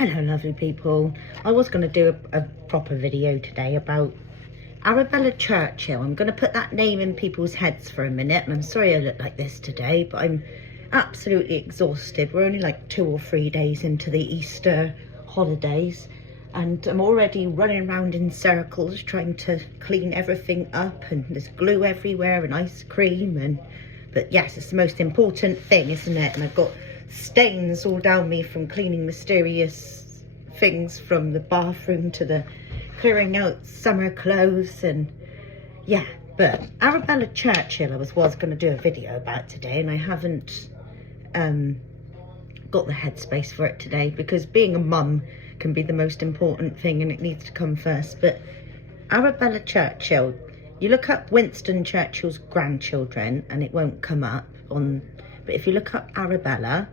Hello lovely people. I was going to do a proper video today about Arabella Churchill. I'm going to put that name in people's heads for a minute, and I'm sorry I look like this today, but I'm absolutely exhausted. We're only like 2 or 3 days into the Easter holidays and I'm already running around in circles trying to clean everything up, and there's glue everywhere and ice cream, but yes, it's the most important thing, isn't it? And I've got stains all down me from cleaning mysterious things, from the bathroom to the clearing out summer clothes, and yeah. But Arabella Churchill I was going to do a video about today, and I haven't got the headspace for it today, because being a mum can be the most important thing and it needs to come first. But Arabella Churchill, you look up Winston Churchill's grandchildren and it won't come up on, but if you look up Arabella,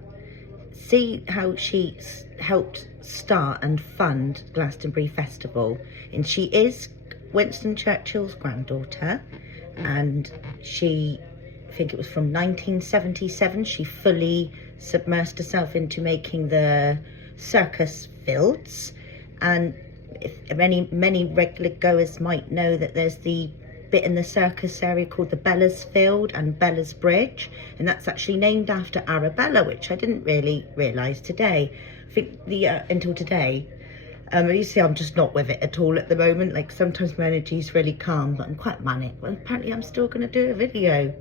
see how she helped start and fund Glastonbury Festival. And she is Winston Churchill's granddaughter, and she, I think it was from 1977, she fully submersed herself into making the circus fields. And if many regular goers might know that there's the bit in the circus area called the Bella's Field and Bella's Bridge, and that's actually named after Arabella, which I didn't really realise today. I think until today. You see, I'm just not with it at all at the moment. Like, sometimes my energy is really calm, but I'm quite manic. Well, apparently I'm still going to do a video,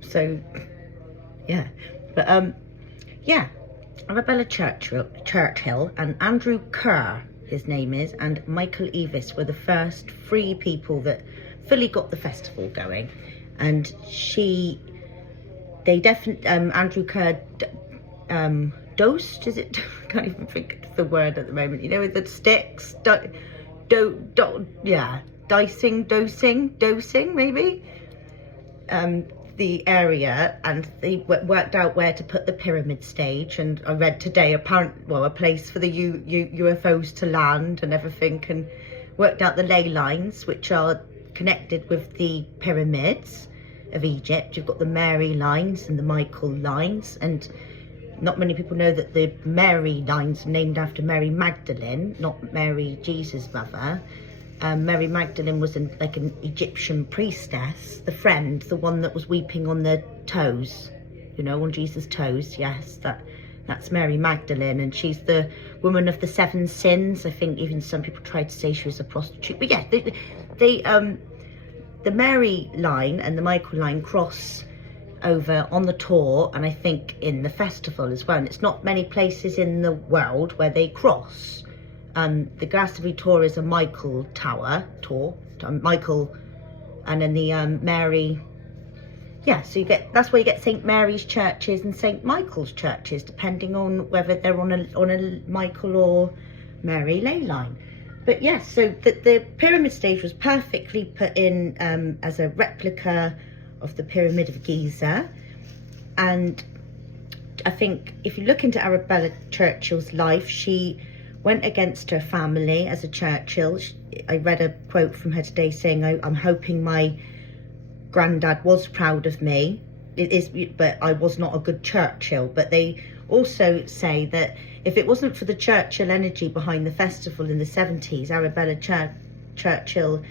so yeah. But yeah, Arabella Churchill and Andrew Kerr, his name is, and Michael Eavis were the first 3 people that fully got the festival going. And they definitely, Andrew Kerr dosed, is it? I can't even think of the word at the moment, you know, with the sticks, dosing maybe, the area, and they worked out where to put the pyramid stage. And I read today a place for the UFOs to land and everything, and worked out the ley lines which are connected with the pyramids of Egypt. You've got the Mary lines and the Michael lines, and not many people know that the Mary lines are named after Mary Magdalene, not Mary Jesus' mother. Mary Magdalene was like an Egyptian priestess, the one that was weeping on the toes, you know, on Jesus' toes. Yes, that's Mary Magdalene, and she's the woman of the 7 sins. I think even some people tried to say she was a prostitute, but yeah, the Mary line and the Michael line cross over on the tour, and I think in the festival as well. And it's not many places in the world where they cross. The Glastonbury tour is a Michael tour, Michael, and then the Mary. Yeah, so that's where you get St Mary's churches and St Michael's churches, depending on whether they're on a Michael or Mary ley line. But yes, so the pyramid stage was perfectly put in as a replica of the Pyramid of Giza. And I think if you look into Arabella Churchill's life, she went against her family as a Churchill. I read a quote from her today saying, I'm hoping my granddad was proud of me. It is, but I was not a good Churchill. But they also say that if it wasn't for the Churchill energy behind the festival in the 70s, Arabella Churchill,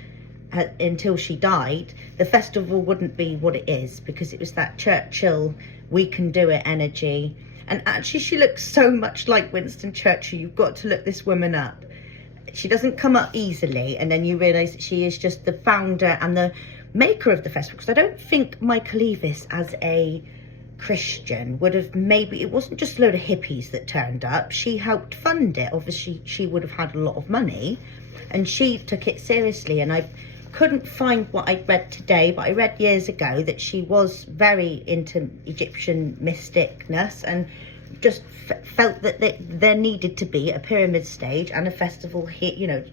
until she died, the festival wouldn't be what it is, because it was that Churchill, we can do it energy. And actually, she looks so much like Winston Churchill. You've got to look this woman up. She doesn't come up easily, and then you realise that she is just the founder and the maker of the festival. Because I don't think Michael Eavis, as a Christian, would have, maybe it wasn't just a load of hippies that turned up. She helped fund it. Obviously, she would have had a lot of money, and she took it seriously. And I couldn't find what I read today, but I read years ago that she was very into Egyptian mysticness, and just felt that there needed to be a pyramid stage and a festival here, you know,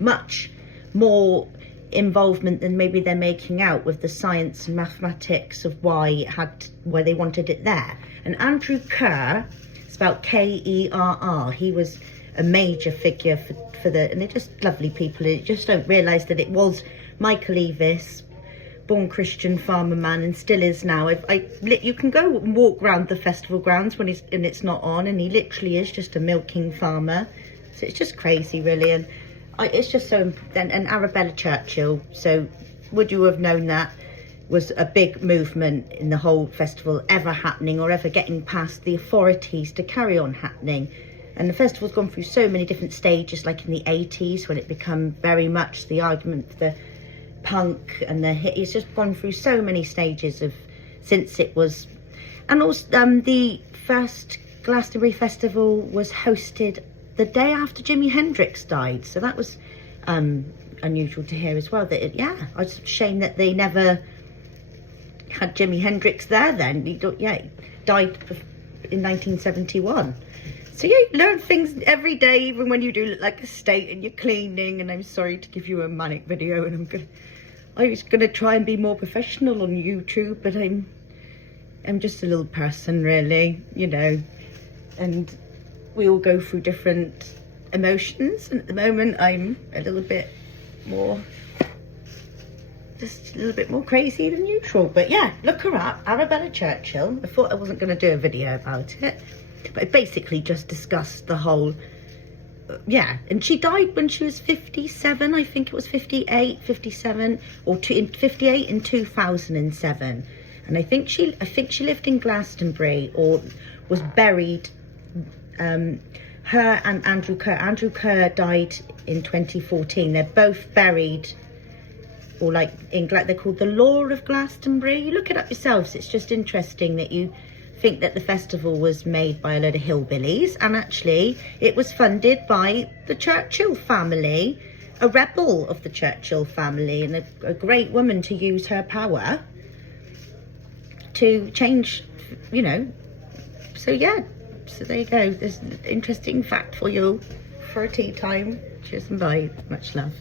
much more involvement than maybe they're making out with the science and mathematics of why they wanted it there. And Andrew Kerr, spelled Kerr, he was a major figure for and they're just lovely people. You just don't realise that it was Michael Eavis, born Christian farmer man, and still is now. You can go and walk around the festival grounds when it's not on, and he literally is just a milking farmer So it's just crazy, really. And it's just so, and Arabella Churchill, so would you have known that was a big movement in the whole festival ever happening or ever getting past the authorities to carry on happening. And the festival's gone through so many different stages, like in the 80s when it became very much the argument for the punk and the hit. It's just gone through so many stages of since it was. And also the first Glastonbury festival was hosted the day after Jimi Hendrix died, so that was unusual to hear as well. That it's a shame that they never had Jimi Hendrix there then. He died in 1971. So yeah, you learn things every day, even when you do look like a state and you're cleaning. And I'm sorry to give you a manic video, and I was gonna try and be more professional on YouTube, but I'm just a little person, really, you know, and we all go through different emotions, and at the moment I'm just a little bit more crazy than usual. But yeah, look her up, Arabella Churchill. I thought I wasn't going to do a video about it, but it basically just discussed the whole and she died when she was 57, I think it was 58, 57, or in 58 in 2007. And I think she lived in Glastonbury, or was buried. Her and Andrew Kerr. Andrew Kerr died in 2014. They're both buried, or like they're called the Law of Glastonbury. You look it up yourselves. It's just interesting that you think that the festival was made by a load of hillbillies, and actually it was funded by the Churchill family, a rebel of the Churchill family, and a great woman to use her power to change, you know. So yeah, so there you go. There's an interesting fact for you for tea time. Cheers and bye. Much love.